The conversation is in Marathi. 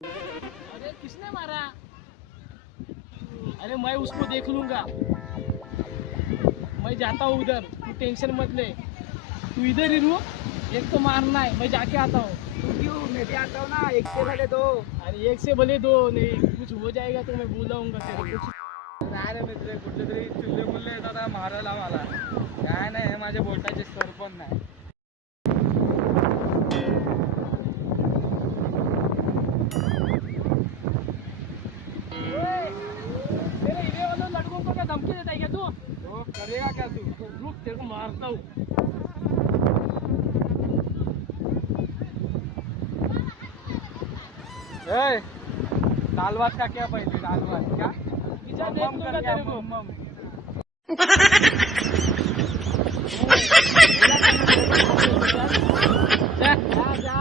अरे किसने मारा? अरे मैं उसको देख लूंगा, मैं जाता हूँ उधर, तू टेंशन मत ले। तू इधर ही रुक, एक तो मारना है, मैं जाके आता हूँ। क्यों? मैं भी आता हूँ ना, एक से भले दो। अरे एक से भले दो, नहीं कुछ हो जाएगा तो मैं बुलाऊंगा तेरे को। नाही रे मित्र, कुठले तरी चिल्ले मुल्ले येतात हा मारायला मला. काय नाही, हे माझ्या बोटाचे स्वर पण नाही. तेरे इधर वाले लड़कों को क्या धमकी देता है क्या तू? तो करेगा क्या तू? रुक, तेरे को मारता हूँ। ए, दालवात का क्या पहिले दालवात क्या? पीछा देख लूंगा तेरे को। मम. जा जा जा।